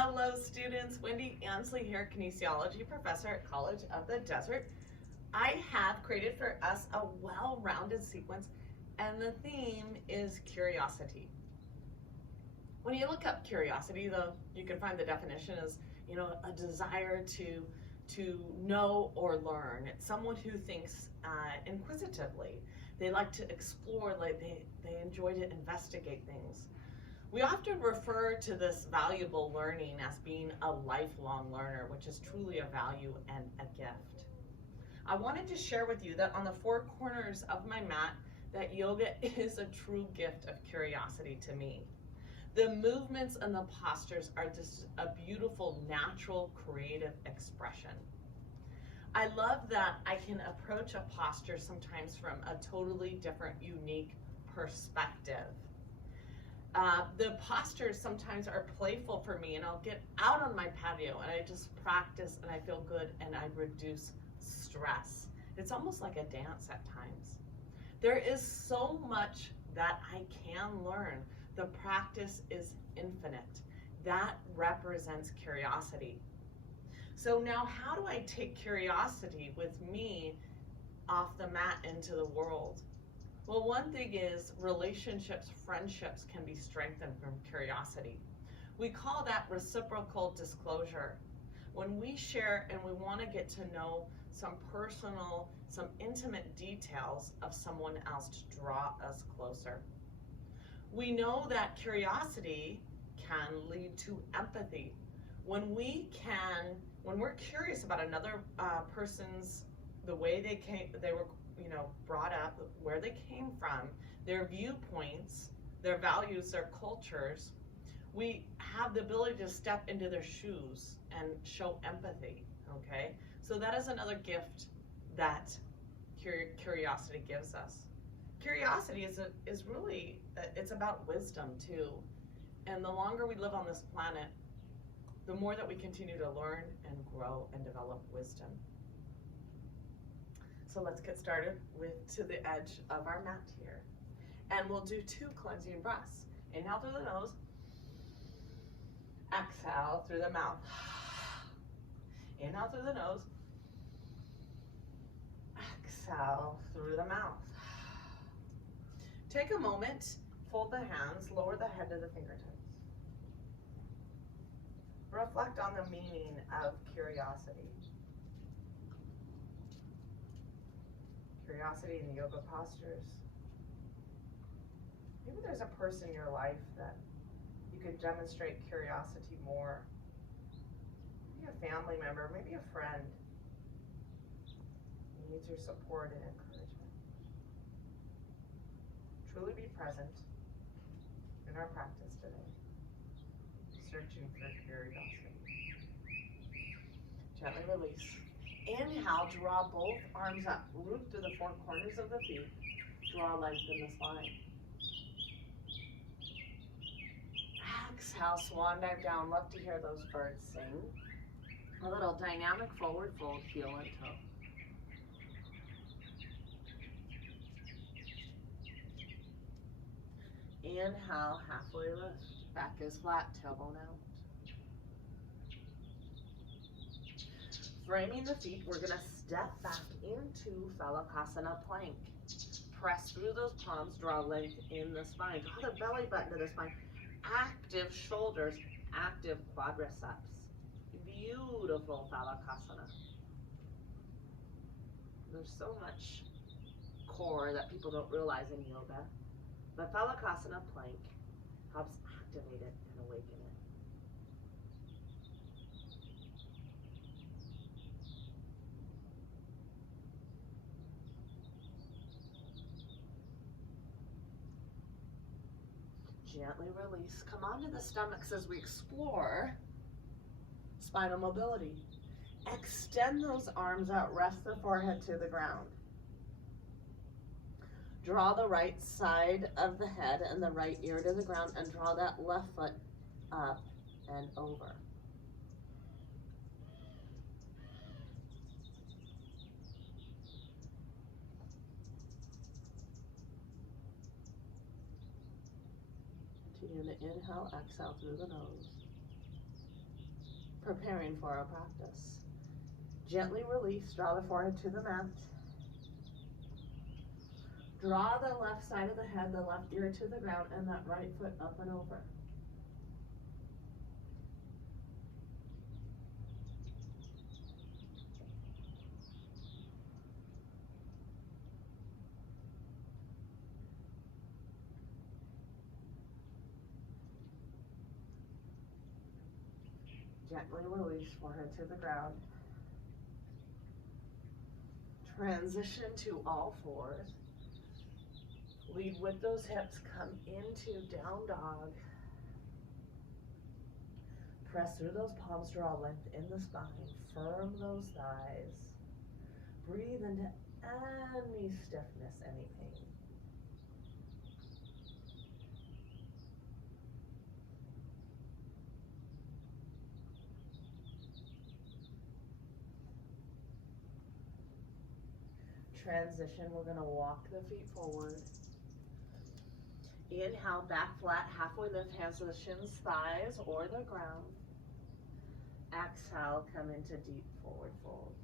Hello students, Wendy Ansley here, kinesiology professor at College of the Desert. I have created for us a well-rounded sequence, and the theme is curiosity. When you look up curiosity, though, you can find the definition as, a desire to know or learn. It's someone who thinks inquisitively. They like to explore, like they enjoy to investigate things. We often refer to this valuable learning as being a lifelong learner, which is truly a value and a gift. I wanted to share with you that on the four corners of my mat, that yoga is a true gift of curiosity to me. The movements and the postures are just a beautiful, natural, creative expression. I love that I can approach a posture sometimes from a totally different, unique perspective. The postures sometimes are playful for me, and I'll get out on my patio and I just practice and I feel good and I reduce stress. It's almost like a dance at times. There is so much that I can learn. The practice is infinite. That represents curiosity. So now how do I take curiosity with me off the mat into the world? Well, one thing is relationships, friendships can be strengthened from curiosity. We call that reciprocal disclosure. When we share and we want to get to know some personal, some intimate details of someone else to draw us closer. We know that curiosity can lead to empathy. When we're curious about another person's, the way they were brought up, where they came from, their viewpoints, their values, their cultures, we have the ability to step into their shoes and show empathy, okay? So that is another gift that curiosity gives us. Curiosity is really, it's about wisdom too. And the longer we live on this planet, the more that we continue to learn and grow and develop wisdom. So let's get started to the edge of our mat here. And we'll do 2 cleansing breaths. Inhale through the nose. Exhale through the mouth. Inhale through the nose. Exhale through the mouth. Take a moment, fold the hands, lower the head to the fingertips. Reflect on the meaning of curiosity. Curiosity in the yoga postures. Maybe there's a person in your life that you could demonstrate curiosity more. Maybe a family member, maybe a friend who needs your support and encouragement. Truly be present in our practice today. Searching for curiosity. Gently release. Inhale, draw both arms up. Root through the 4 corners of the feet. Draw length in the spine. Exhale, swan dive down. Love to hear those birds sing. A little dynamic forward fold, heel and toe. Inhale, halfway lift. Back is flat, tailbone out. Framing the feet, we're going to step back into Shavasana plank. Press through those palms, draw length in the spine. Draw the belly button to the spine. Active shoulders, active quadriceps. Beautiful Shavasana. There's so much core that people don't realize in yoga. But Shavasana plank helps activate it and awaken it. Gently release. Come onto the stomachs as we explore spinal mobility. Extend those arms out. Rest the forehead to the ground. Draw the right side of the head and the right ear to the ground and draw that left foot up and over. Continue to inhale, exhale through the nose. preparing for our practice. Gently release, draw the forehead to the mat. Draw the left side of the head, the left ear to the ground, and that right foot up and over. Gently release, forehead to the ground. Transition to all fours. Lead with those hips, come into down dog. Press through those palms, draw length in the spine, firm those thighs. Breathe into any stiffness, any pain. Transition, we're gonna walk the feet forward. Inhale, back flat, halfway lift, hands to the shins, thighs, or the ground. Exhale, come into deep forward fold.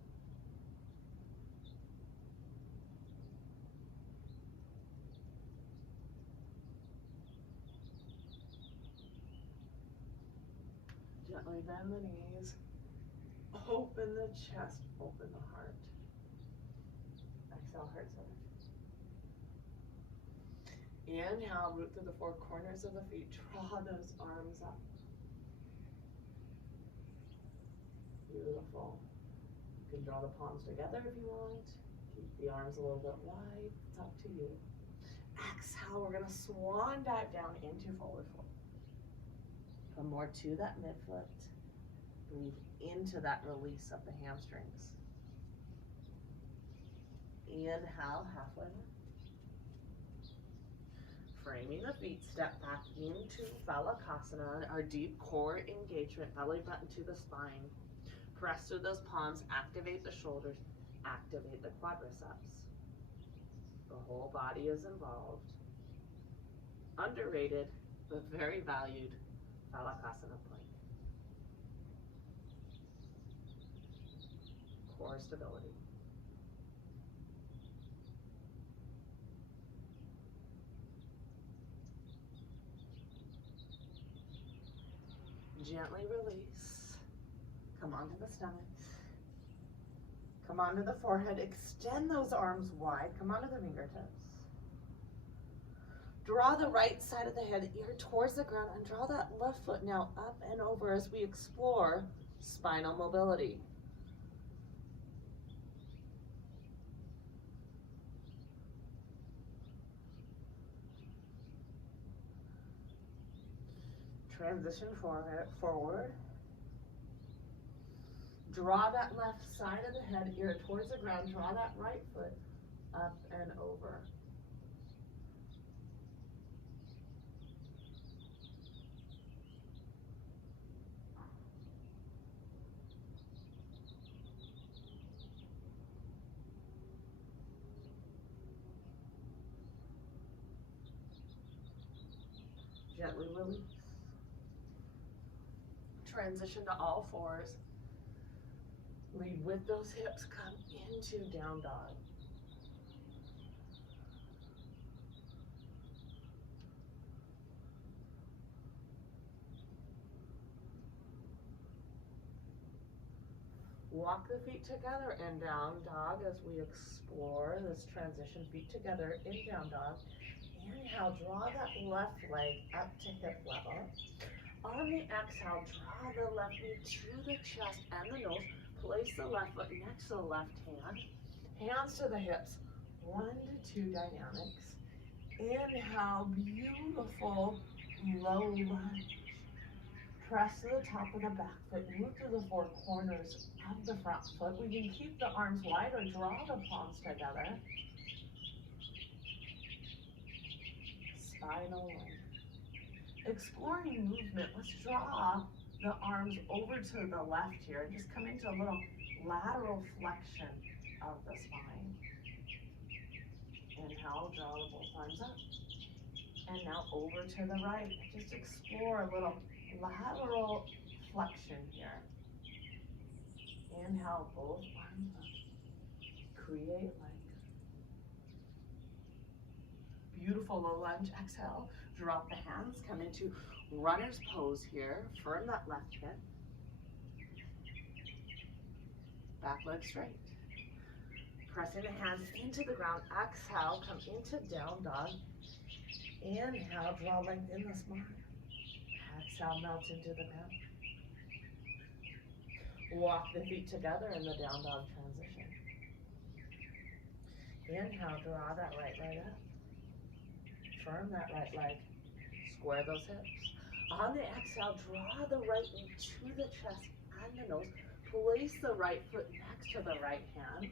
Gently bend the knees. Open the chest, open the heart. Exhale, heart center. Inhale, root through the four corners of the feet. Draw those arms up. Beautiful. You can draw the palms together if you want. Keep the arms a little bit wide. It's up to you. Exhale, we're going to swan dive down into forward fold. Come more to that midfoot. Breathe into that release of the hamstrings. Inhale, halfway lift. Framing the feet, step back into Vinyasa, our deep core engagement, belly button to the spine. Press through those palms, activate the shoulders, activate the quadriceps. The whole body is involved. Underrated, but very valued Vinyasa plank. Core stability. Gently release. Come onto the stomach. Come onto the forehead. Extend those arms wide. Come onto the fingertips. Draw the right side of the head, ear towards the ground, and draw that left foot now up and over as we explore spinal mobility. Transition forward. Draw that left side of the head, ear towards the ground. Draw that right foot up and over. Gently release. Transition to all fours. Lead with those hips, come into down dog. Walk the feet together in down dog as we explore this transition, feet together in down dog. Inhale, draw that left leg up to hip level. On the exhale, draw the left knee to the chest and the nose. Place the left foot next to the left hand. Hands to the hips. 1 to 2 dynamics. Inhale, beautiful low lunge. Press to the top of the back foot. Move through the four corners of the front foot. We can keep the arms wide or draw the palms together. Spinal line. Exploring movement. Let's draw the arms over to the left here. Just come into a little lateral flexion of the spine. Inhale, draw the both arms up. And now over to the right. Just explore a little lateral flexion here. Inhale, both arms up. Create length. Beautiful low lunge. Exhale. Drop the hands. Come into runner's pose here. Firm that left hip. Back leg straight. Pressing the hands into the ground. Exhale. Come into down dog. Inhale. Draw length in the spine. Exhale. Melt into the ground. Walk the feet together in the down dog transition. Inhale, draw that right leg up. Firm that right leg. Square those hips. On the exhale, draw the right knee to the chest and the nose. Place the right foot next to the right hand.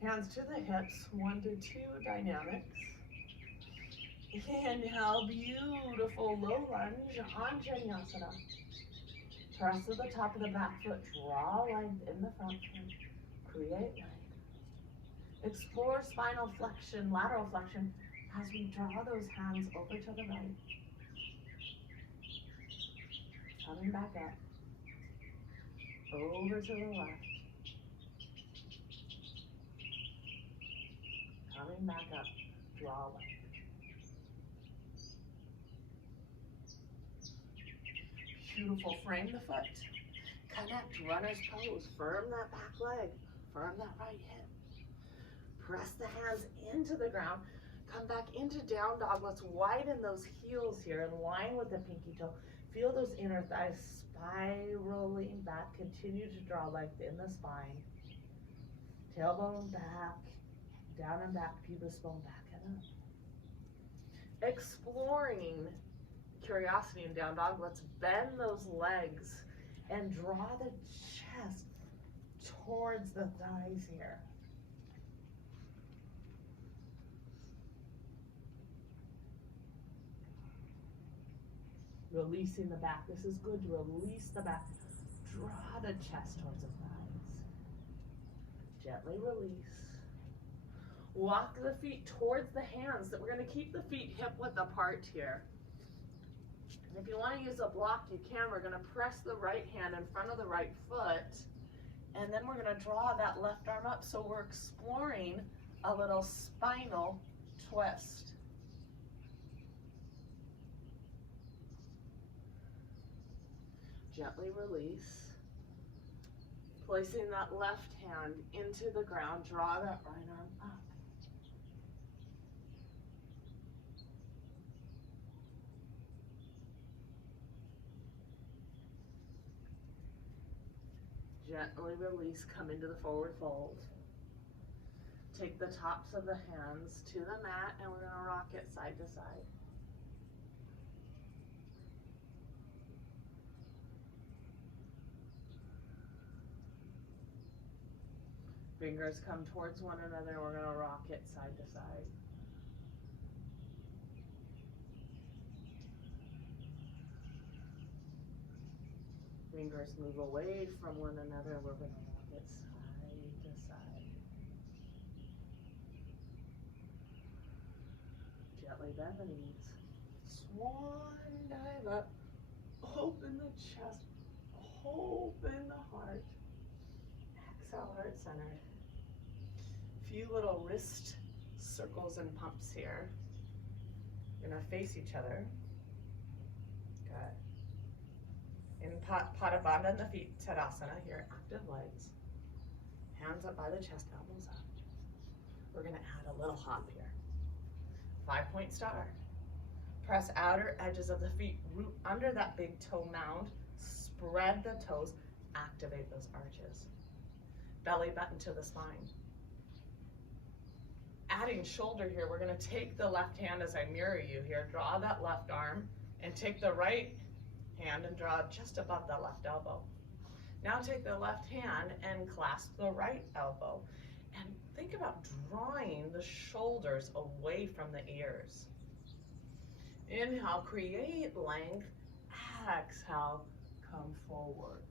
Hands to the hips, 1 to 2 dynamics. Inhale, beautiful low lunge on Vinyasa. Press to the top of the back foot, draw length in the front foot, create length. Explore spinal flexion, lateral flexion, as we draw those hands over to the right. Coming back up, over to the left. Coming back up, draw length. Beautiful, frame the foot. Connect, runner's pose. Firm that back leg. Firm that right hip. Press the hands into the ground. Come back into down dog. Let's widen those heels here in line with the pinky toe. Feel those inner thighs spiraling back. Continue to draw length in the spine. Tailbone back, down and back, pubis bone back and up. Exploring curiosity in down dog. Let's bend those legs and draw the chest towards the thighs here. Releasing the back. This is good. Release the back. Draw the chest towards the thighs. Gently release. Walk the feet towards the hands. That we're going to keep the feet hip width apart here. If you want to use a block, you can. We're going to press the right hand in front of the right foot, and then we're going to draw that left arm up. So we're exploring a little spinal twist. Gently release. Placing that left hand into the ground, draw that right arm up. Gently release, come into the forward fold. Take the tops of the hands to the mat and we're going to rock it side to side. Fingers come towards one another and we're going to rock it side to side. Fingers move away from one another. We're going to walk it side to side. Gently bend the knees. Swan dive up. Open the chest. Open the heart. Exhale, heart centered. Few little wrist circles and pumps here. We're going to face each other. Good. In Padabandha, the feet, Tadasana, here, active legs. Hands up by the chest, elbows up. We're going to add a little hop here. 5-point star. Press outer edges of the feet, root under that big toe mound, spread the toes, activate those arches. Belly button to the spine. Adding shoulder here, we're going to take the left hand as I mirror you here, draw that left arm, and take the right hand and draw just above the left elbow. Now take the left hand and clasp the right elbow. And think about drawing the shoulders away from the ears. Inhale, create length. Exhale, come forward.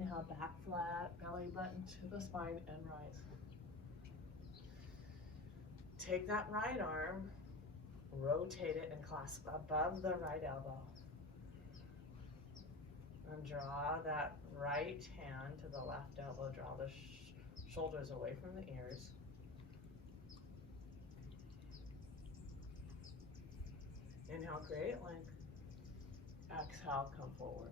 Inhale, back flat, belly button to the spine and rise. Take that right arm, rotate it and clasp above the right elbow. And draw that right hand to the left elbow. Draw the shoulders away from the ears. Inhale, create length. Exhale, come forward.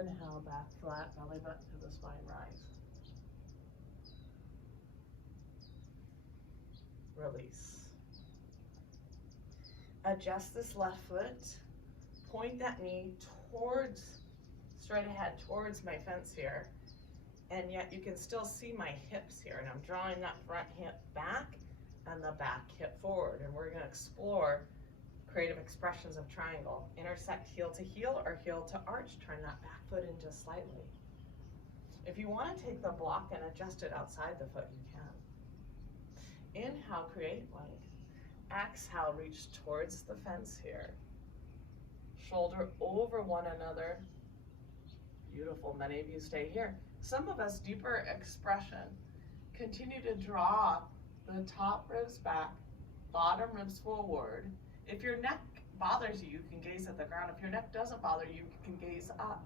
Inhale, back flat, belly button to the spine, rise. Release. Adjust this left foot. Point that knee towards, straight ahead, towards my fence here. And yet you can still see my hips here. And I'm drawing that front hip back and the back hip forward. And we're gonna explore creative expressions of triangle. Intersect heel to heel or heel to arch. Turn that back foot in just slightly. If you want to take the block and adjust it outside the foot, you can. Inhale, create length. Exhale, reach towards the fence here. Shoulder over one another. Beautiful, many of you stay here. Some of us, deeper expression. Continue to draw the top ribs back, bottom ribs forward. If your neck bothers you, you can gaze at the ground. If your neck doesn't bother you, you can gaze up.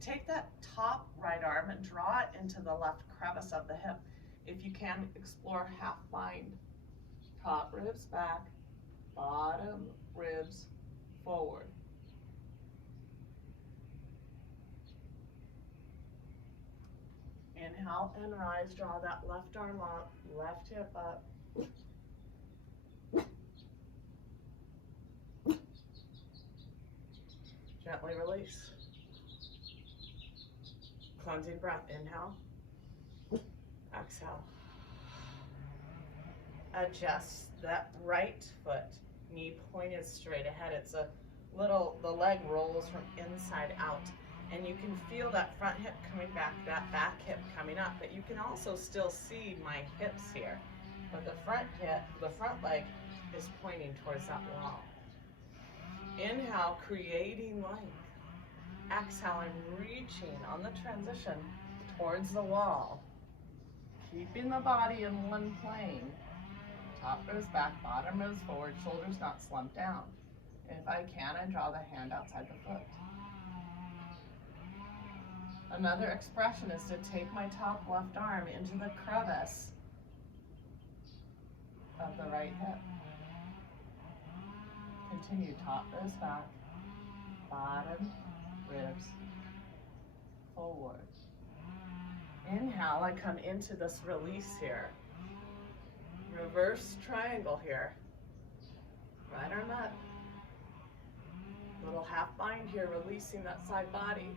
Take that top right arm and draw it into the left crevice of the hip. If you can, explore half bind. Top ribs back, bottom ribs forward. Inhale and rise, draw that left arm up, left hip up. Gently release. Cleansing breath, inhale, exhale. Adjust that right foot, knee pointed straight ahead. It's a little, the leg rolls from inside out. And you can feel that front hip coming back, that back hip coming up, but you can also still see my hips here. But the front hip, the front leg is pointing towards that wall. Inhale, creating length. Exhale, I'm reaching on the transition towards the wall. Keeping the body in one plane. Top goes back, bottom moves forward, shoulders not slumped down. If I can, I draw the hand outside the foot. Another expression is to take my top left arm into the crevice of the right hip. Continue, top goes back, bottom ribs forward. Inhale, I come into this release here. Reverse triangle here. Right arm up. Little half bind here, releasing that side body.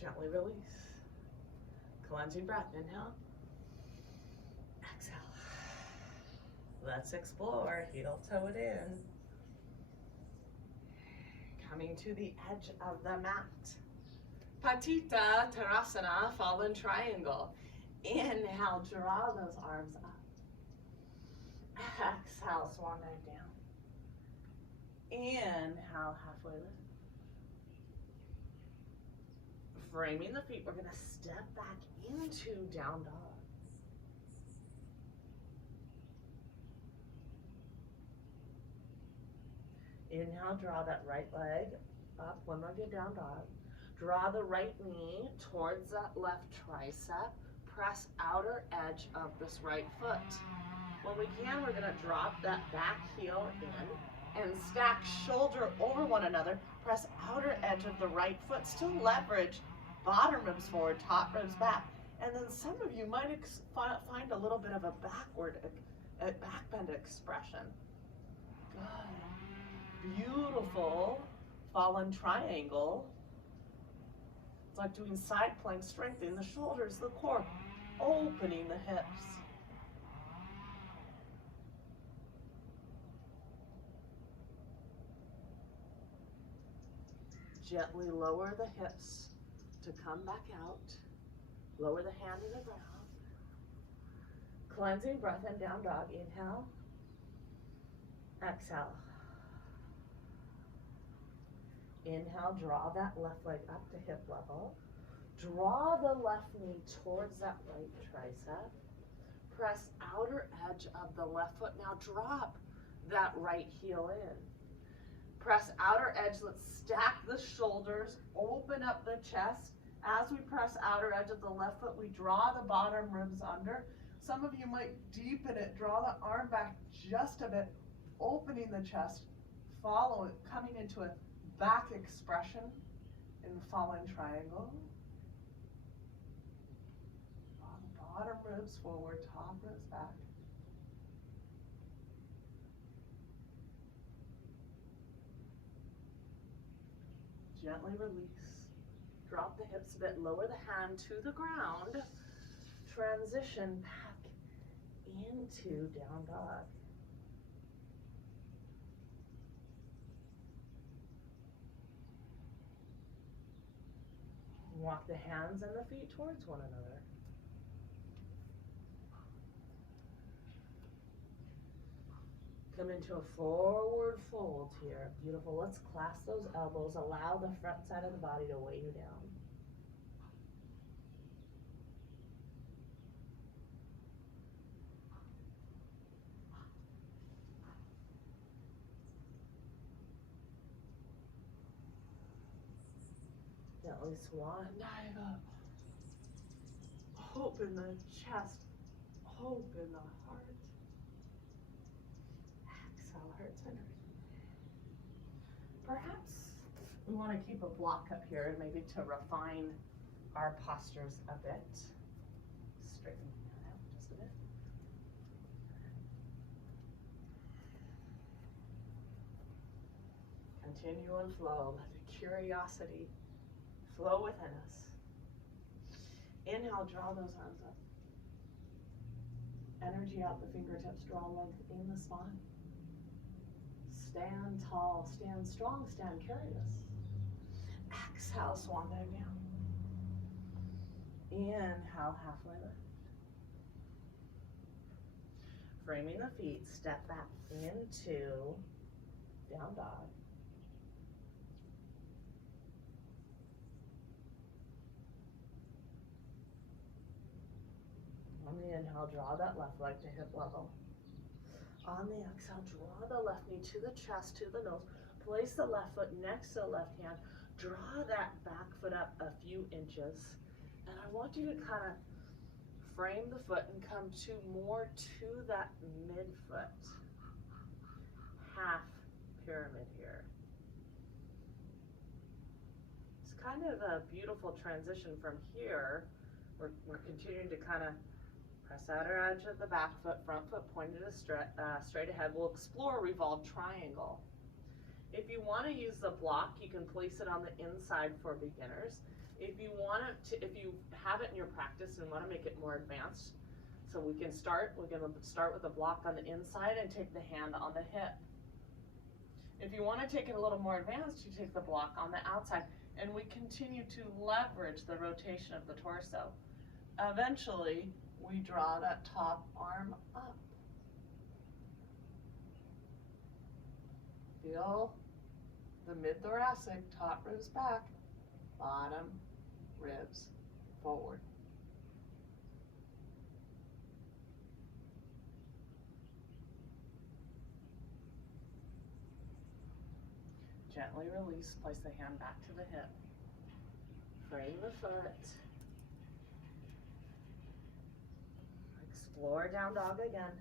Gently release. Cleansing breath, inhale. Exhale. Let's explore, heel toe it in. Coming to the edge of the mat. Patita Tarasana, fallen triangle. Inhale, draw those arms up. Exhale, swan dive down. Inhale, halfway lift. Framing the feet, we're gonna step back into down dog. Inhale, draw that right leg up, one-legged down dog. Draw the right knee towards that left tricep. Press outer edge of this right foot. When we can, we're gonna drop that back heel in and stack shoulder over one another. Press outer edge of the right foot. Still leverage bottom ribs forward, top ribs back. And then some of you might find a little bit of a back bend expression. Good. Beautiful fallen triangle. It's like doing side plank, strengthening the shoulders, the core, opening the hips. Gently lower the hips to come back out. Lower the hand to the ground. Cleansing breath in down dog. Inhale. Exhale. Inhale, draw that left leg up to hip level. Draw the left knee towards that right tricep. Press outer edge of the left foot. Now drop that right heel in. Press outer edge. Let's stack the shoulders. Open up the chest. As we press outer edge of the left foot, we draw the bottom ribs under. Some of you might deepen it. Draw the arm back just a bit, opening the chest. Follow it, coming into a back expression in the fallen triangle. Draw the bottom ribs forward, top ribs back. Gently release. Drop the hips a bit, lower the hand to the ground. Transition back into down dog. Walk the hands and the feet towards one another. Come into a forward fold here. Beautiful. Let's clasp those elbows. Allow the front side of the body to weigh you down. Gently swan dive up. Open the chest. Open the heart. Exhale, heart center. Perhaps we want to keep a block up here, maybe to refine our postures a bit. Straighten that out just a bit. Continue and flow. Let the curiosity flow within us. Inhale, draw those arms up. Energy out the fingertips, draw length in the spine. Stand tall, stand strong, stand curious. Exhale, swan dive down. Inhale, halfway lift. Framing the feet, step back into down dog. On the inhale, draw that left leg to hip level. On the exhale, draw the left knee to the chest, to the nose. Place the left foot next to the left hand. Draw that back foot up a few inches. And I want you to kind of frame the foot and come more to that midfoot. Half pyramid here. It's kind of a beautiful transition from here. We're continuing to kind of press outer edge of the back foot, front foot pointed straight ahead. We'll explore revolved triangle. If you want to use the block, you can place it on the inside for beginners. If you have it in your practice and want to make it more advanced, so we're going to start with a block on the inside and take the hand on the hip. If you want to take it a little more advanced, you take the block on the outside, and we continue to leverage the rotation of the torso. Eventually, we draw that top arm up. Feel the mid-thoracic, top ribs back, bottom ribs forward. Gently release, place the hand back to the hip. Frame the foot. Explore down dog again.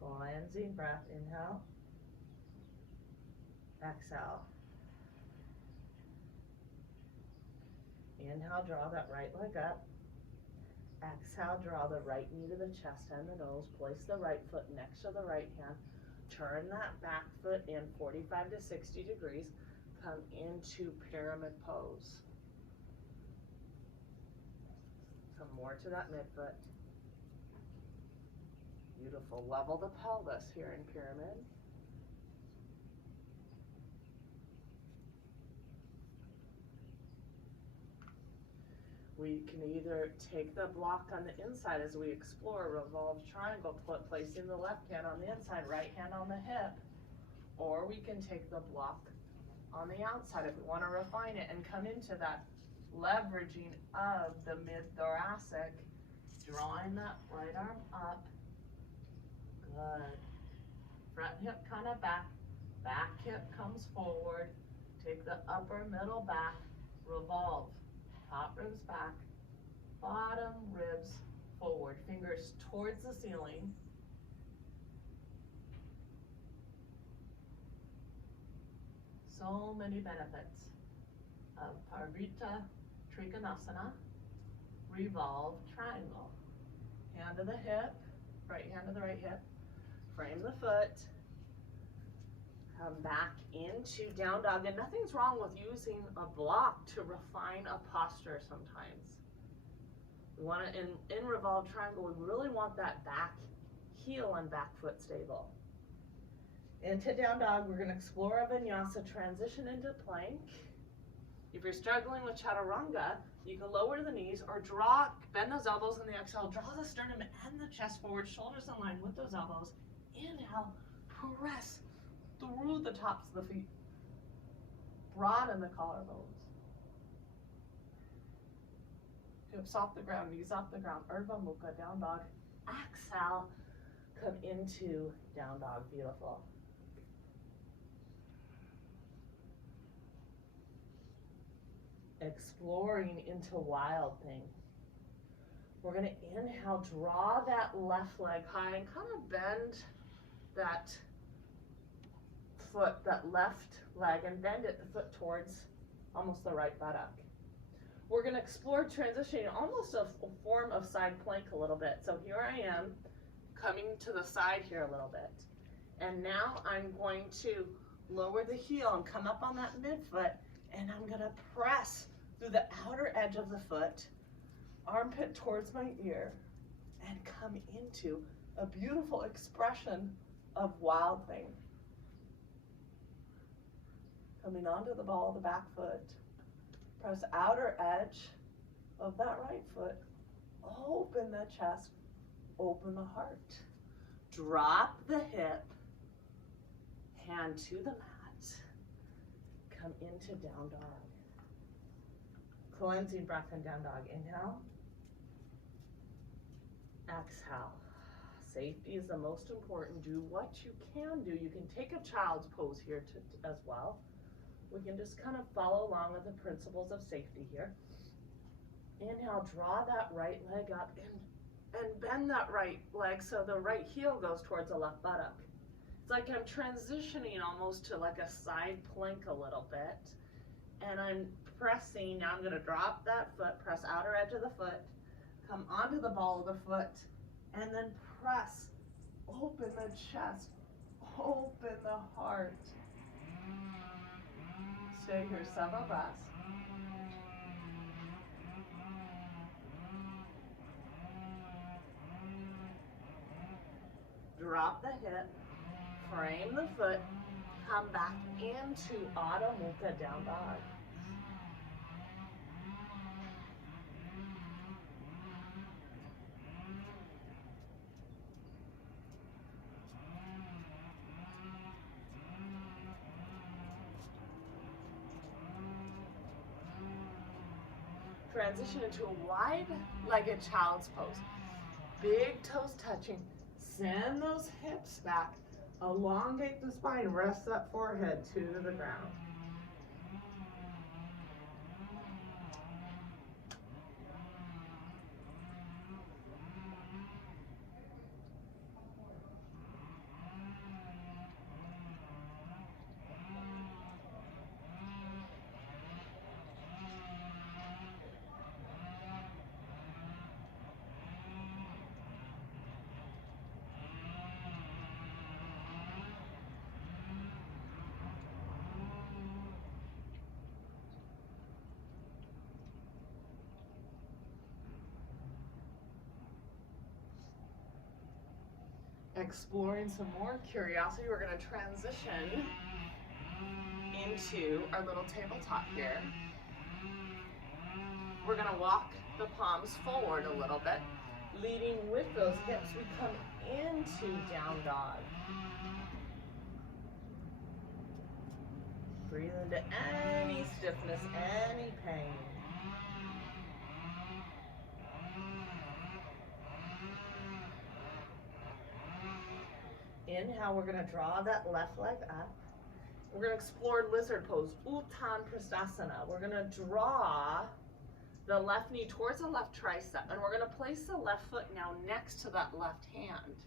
Cleansing breath, inhale. Exhale. Inhale, draw that right leg up. Exhale, draw the right knee to the chest and the nose. Place the right foot next to the right hand. Turn that back foot in 45 to 60 degrees. Come into pyramid pose. Come more to that midfoot. Beautiful. Level the pelvis here in pyramid. We can either take the block on the inside as we explore, revolve triangle, placing the left hand on the inside, right hand on the hip, or we can take the block on the outside if we want to refine it and come into that leveraging of the mid-thoracic, drawing that right arm up. Good. Front hip kind of back, back hip comes forward, take the upper middle back, revolve, top ribs back, bottom ribs forward, fingers towards the ceiling. So many benefits of Parvrita Trikonasana, revolve triangle. Hand to the hip, right hand to the right hip, frame the foot, come back into down dog, and nothing's wrong with using a block to refine a posture sometimes. We want to, in revolve triangle, we really want that back heel and back foot stable. Into down dog, we're going to explore a Vinyasa transition into plank. If you're struggling with chaturanga, you can lower the knees or bend those elbows in the exhale, draw the sternum and the chest forward, shoulders in line with those elbows. Inhale, press through the tops of the feet, broaden the collarbones. Hips off the ground, knees off the ground, Urdhva Mukha, down dog. Exhale, come into down dog, beautiful. Exploring into wild thing. We're going to inhale, draw that left leg high and kind of bend that foot, that left leg, and bend it, the foot towards almost the right buttock. We're going to explore transitioning almost a form of side plank a little bit. So here I am coming to the side here a little bit. And now I'm going to lower the heel and come up on that midfoot, and I'm going to press through the outer edge of the foot, armpit towards my ear, and come into a beautiful expression of wild thing. Coming onto the ball of the back foot, press outer edge of that right foot, open the chest, open the heart. Drop the hip, hand to the mat, come into down dog. Cleansing breath in down dog. Inhale, exhale. Safety is the most important. Do what you can do. You can take a child's pose here as well. We can just kind of follow along with the principles of safety here. Inhale, draw that right leg up and bend that right leg so the right heel goes towards the left buttock. It's like I'm transitioning almost to like a side plank a little bit. And I'm pressing, now I'm going to drop that foot, press outer edge of the foot, come onto the ball of the foot, and then press, open the chest, open the heart. Stay here several breaths. Drop the hip, frame the foot, come back into Adho Mukha, down dog. Transition into a wide-legged child's pose. Big toes touching. Send those hips back. Elongate the spine. Rest that forehead to the ground. Exploring some more curiosity, we're going to transition into our little tabletop here. We're going to walk the palms forward a little bit. Leading with those hips, we come into down dog. Breathe into any stiffness, any pain. Inhale, we're going to draw that left leg up. We're going to explore lizard pose, Uttanasana. We're going to draw the left knee towards the left tricep, and we're going to place the left foot now next to that left hand.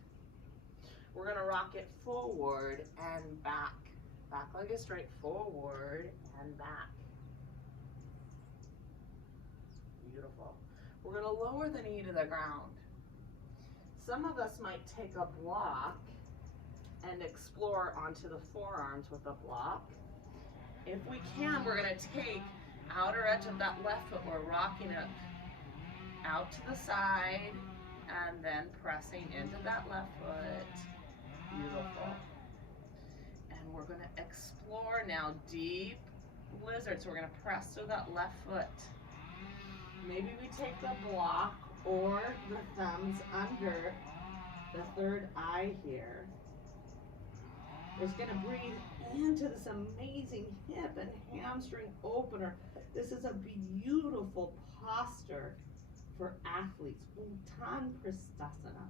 We're going to rock it forward and back. Back leg is straight, forward and back. Beautiful. We're going to lower the knee to the ground. Some of us might take a block and explore onto the forearms with a block. If we can, we're going to take outer edge of that left foot. We're rocking it out to the side and then pressing into that left foot. Beautiful. And we're going to explore now deep lizard. So we're going to press through that left foot. Maybe we take the block or the thumbs under the third eye here. We're just going to breathe into this amazing hip and hamstring opener. This is a beautiful posture for athletes. Uttanasana.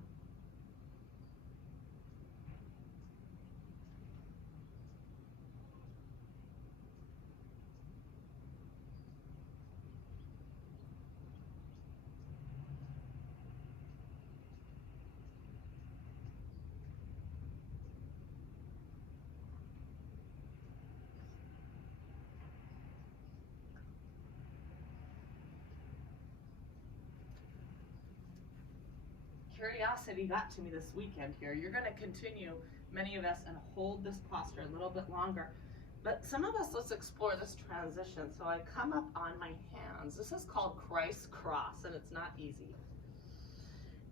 Curiosity got to me this weekend here. You're going to continue, many of us, and hold this posture a little bit longer. But some of us, let's explore this transition. So I come up on my hands. This is called Christ cross, and it's not easy.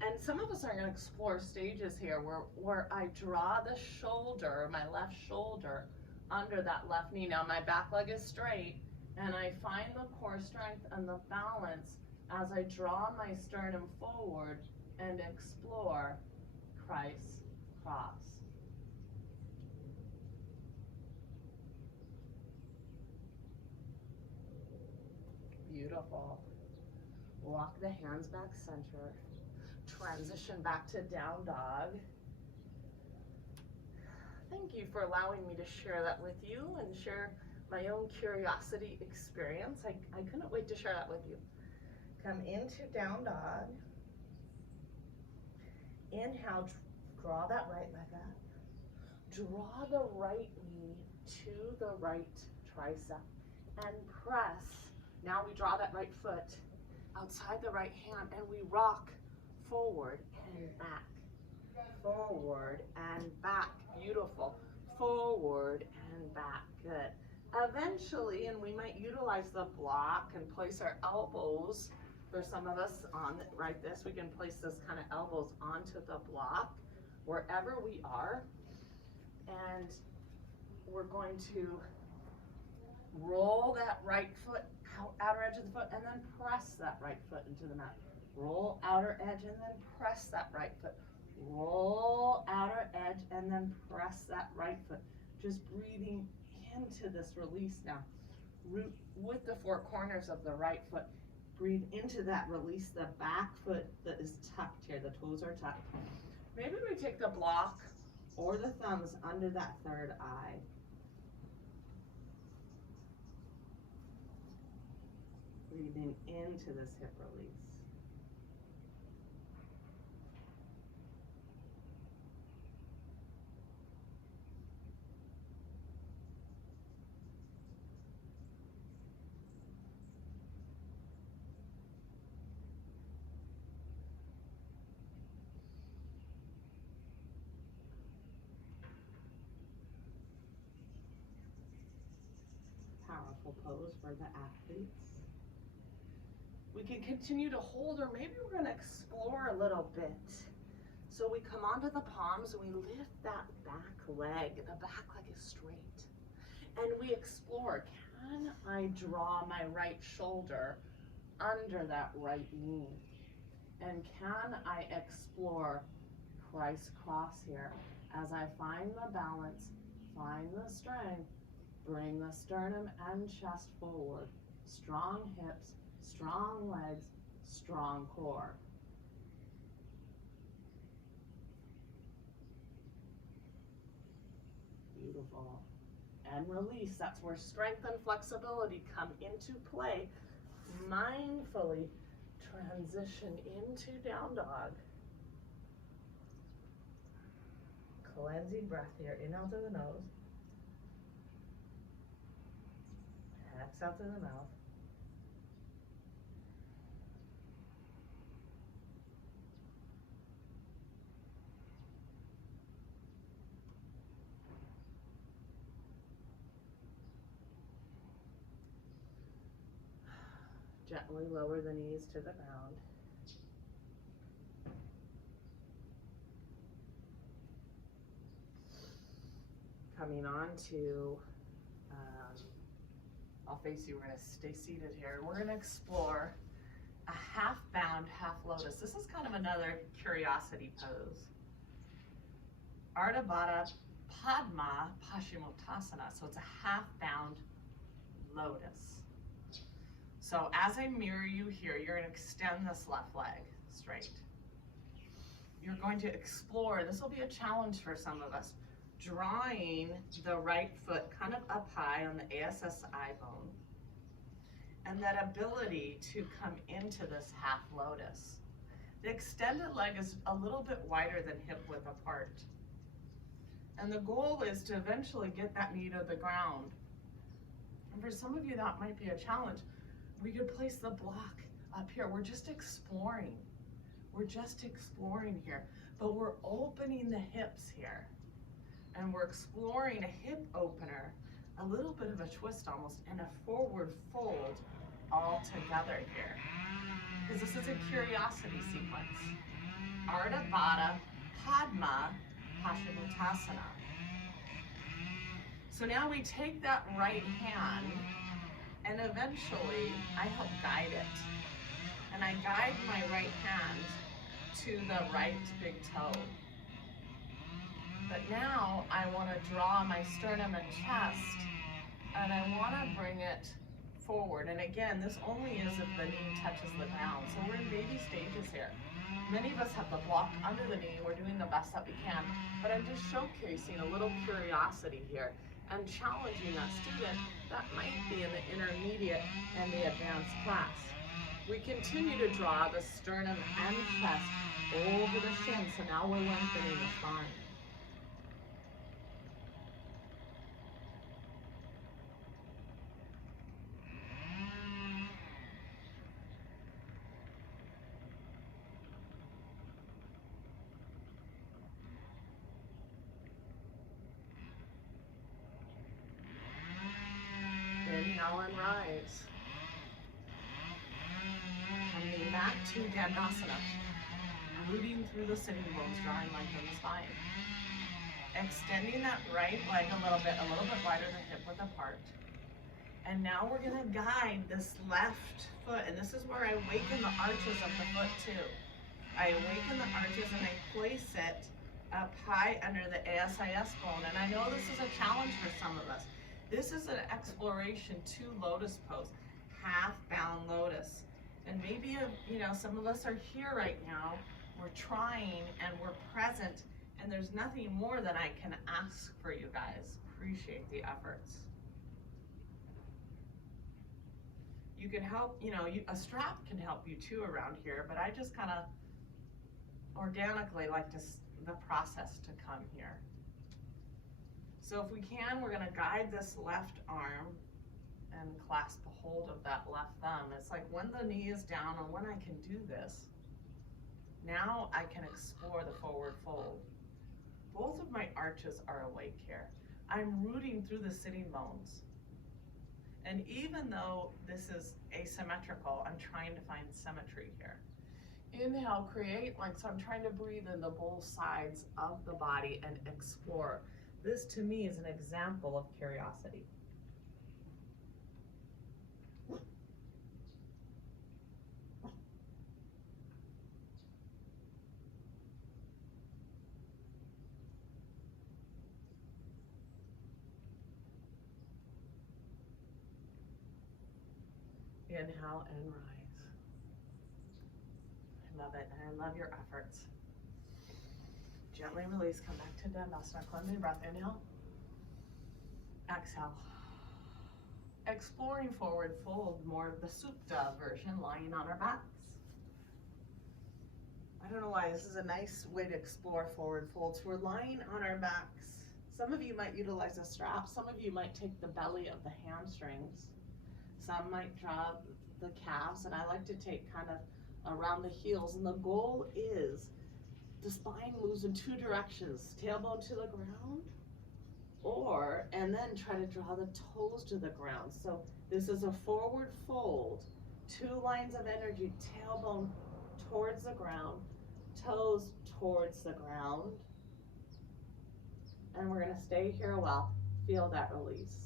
And some of us are going to explore stages here where I draw the shoulder, my left shoulder, under that left knee. Now my back leg is straight, and I find the core strength and the balance as I draw my sternum forward and explore Christ cross. Beautiful. Walk the hands back center. Transition back to down dog. Thank you for allowing me to share that with you and share my own curiosity experience. I couldn't wait to share that with you. Come into down dog. Inhale, draw that right leg up. Draw the right knee to the right tricep and press. Now we draw that right foot outside the right hand and we rock forward and back. Forward and back. Beautiful. Forward and back. Good. Eventually, and we might utilize the block and place our elbows. For some of us right this, we can place this kind of elbows onto the block wherever we are. And we're going to roll that right foot, outer edge of the foot, and then press that right foot into the mat. Roll outer edge and then press that right foot. Roll outer edge and then press that right foot. Just breathing into this release now. Root with the four corners of the right foot. Breathe into that, release the back foot that is tucked here, the toes are tucked. Maybe we take the block or the thumbs under that third eye. Breathing into this hip release. Powerful pose for the athletes. We can continue to hold, or maybe we're going to explore a little bit. So we come onto the palms and we lift that back leg. The back leg is straight. And we explore, can I draw my right shoulder under that right knee. And can I explore crisscross here as I find the balance, find the strength, bring the sternum and chest forward. Strong hips, strong legs, strong core. Beautiful. And release. That's where strength and flexibility come into play. Mindfully transition into down dog. Cleansing breath here. Inhale through the nose. Exhale through the mouth. Gently lower the knees to the ground. Coming on to, I'll face you, we're gonna stay seated here. We're gonna explore a half bound, half lotus. This is kind of another curiosity pose. Ardha Baddha Padma Paschimottanasana. So it's a half bound lotus. So as I mirror you here, you're gonna extend this left leg straight. You're going to explore, this will be a challenge for some of us, drawing the right foot kind of up high on the ASSI bone, and that ability to come into this half lotus. The extended leg is a little bit wider than hip width apart. And the goal is to eventually get that knee to the ground. And for some of you, that might be a challenge. We could place the block up here. We're just exploring. We're just exploring here, but we're opening the hips here. And we're exploring a hip opener, a little bit of a twist almost, and a forward fold all together here. Because this is a curiosity sequence. Ardha Baddha Padma Paschimottanasana. So now we take that right hand and eventually I help guide it. And I guide my right hand to the right big toe. But now I want to draw my sternum and chest, and I want to bring it forward. And again, this only is if the knee touches the ground. So we're in baby stages here. Many of us have the block under the knee. We're doing the best that we can. But I'm just showcasing a little curiosity here and challenging that student that might be in the intermediate and the advanced class. We continue to draw the sternum and chest over the shin. So now we're lengthening the spine. Inhale and rise. Coming back to Dandasana. Rooting through the sitting bones, drawing length in the spine. Extending that right leg a little bit wider than hip width apart. And now we're gonna guide this left foot, and this is where I awaken the arches of the foot too. I awaken the arches and I place it up high under the ASIS bone. And I know this is a challenge for some of us. This is an exploration to lotus pose, half bound lotus. And maybe, some of us are here right now, we're trying and we're present, and there's nothing more that I can ask for you guys. Appreciate the efforts. You can help, a strap can help you too around here, but I just kind of organically like the process to come here. So if we can, we're gonna guide this left arm and clasp a hold of that left thumb. It's like when the knee is down and when I can do this, now I can explore the forward fold. Both of my arches are awake here. I'm rooting through the sitting bones. And even though this is asymmetrical, I'm trying to find symmetry here. Inhale, create length. So I'm trying to breathe into both sides of the body and explore. This to me is an example of curiosity. Inhale and rise. I love it, and I love your efforts. Gently release, come back to Dandasana, cleansing breath, inhale. Exhale. Exploring forward fold, more of the Supta version, lying on our backs. I don't know why, this is a nice way to explore forward folds. We're lying on our backs. Some of you might utilize a strap. Some of you might take the belly of the hamstrings. Some might draw the calves, and I like to take kind of around the heels. And the goal is the spine moves in two directions, tailbone to the ground, and then try to draw the toes to the ground. So this is a forward fold, two lines of energy, tailbone towards the ground, toes towards the ground. And we're gonna stay here a while. Feel that release.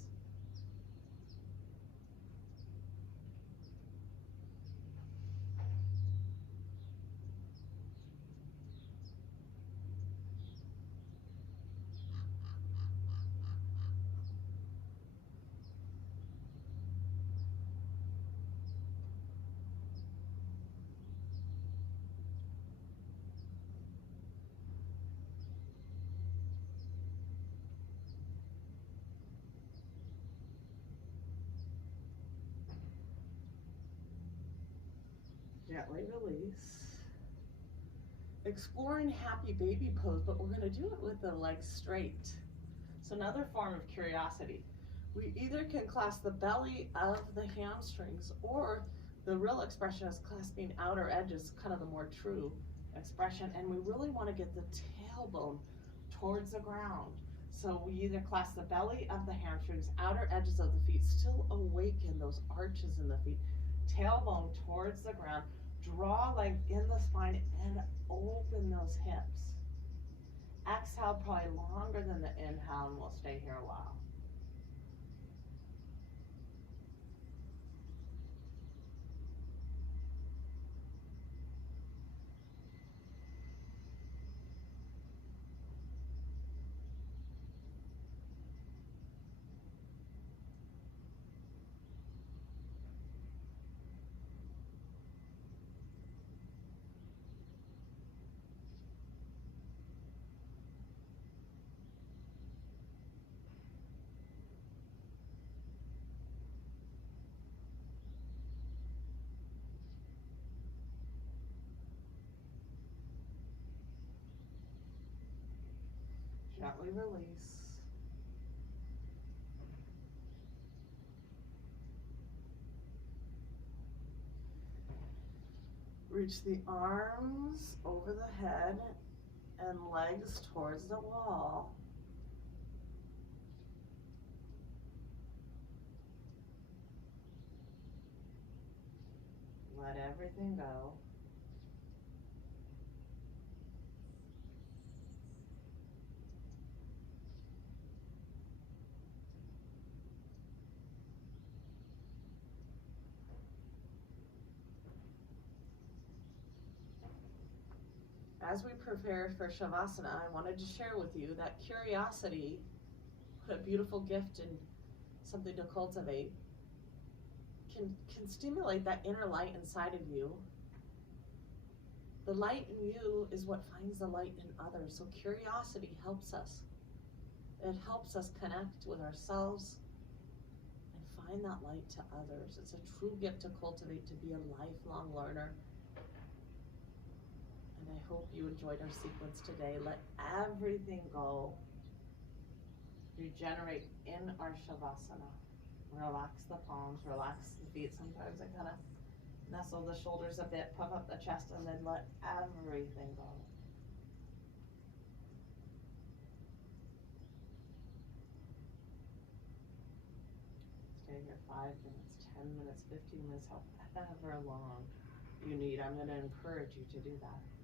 Gently release. Exploring happy baby pose, but we're going to do it with the legs straight. So another form of curiosity. We either can clasp the belly of the hamstrings, or the real expression is clasping outer edges, kind of the more true expression. And we really want to get the tailbone towards the ground. So we either clasp the belly of the hamstrings, outer edges of the feet, still awaken those arches in the feet, tailbone towards the ground, draw length in the spine, and open those hips. Exhale probably longer than the inhale, and we'll stay here a while. Gently release. Reach the arms over the head and legs towards the wall. Let everything go. As we prepare for Shavasana, I wanted to share with you that curiosity, what a beautiful gift and something to cultivate, can stimulate that inner light inside of you. The light in you is what finds the light in others. So curiosity helps us. It helps us connect with ourselves and find that light to others. It's a true gift to cultivate, to be a lifelong learner. And I hope you enjoyed our sequence today. Let everything go. Regenerate in our Shavasana. Relax the palms, relax the feet. Sometimes I kind of nestle the shoulders a bit, puff up the chest, and then let everything go. Stay here 5 minutes, 10 minutes, 15 minutes, however long you need. I'm going to encourage you to do that.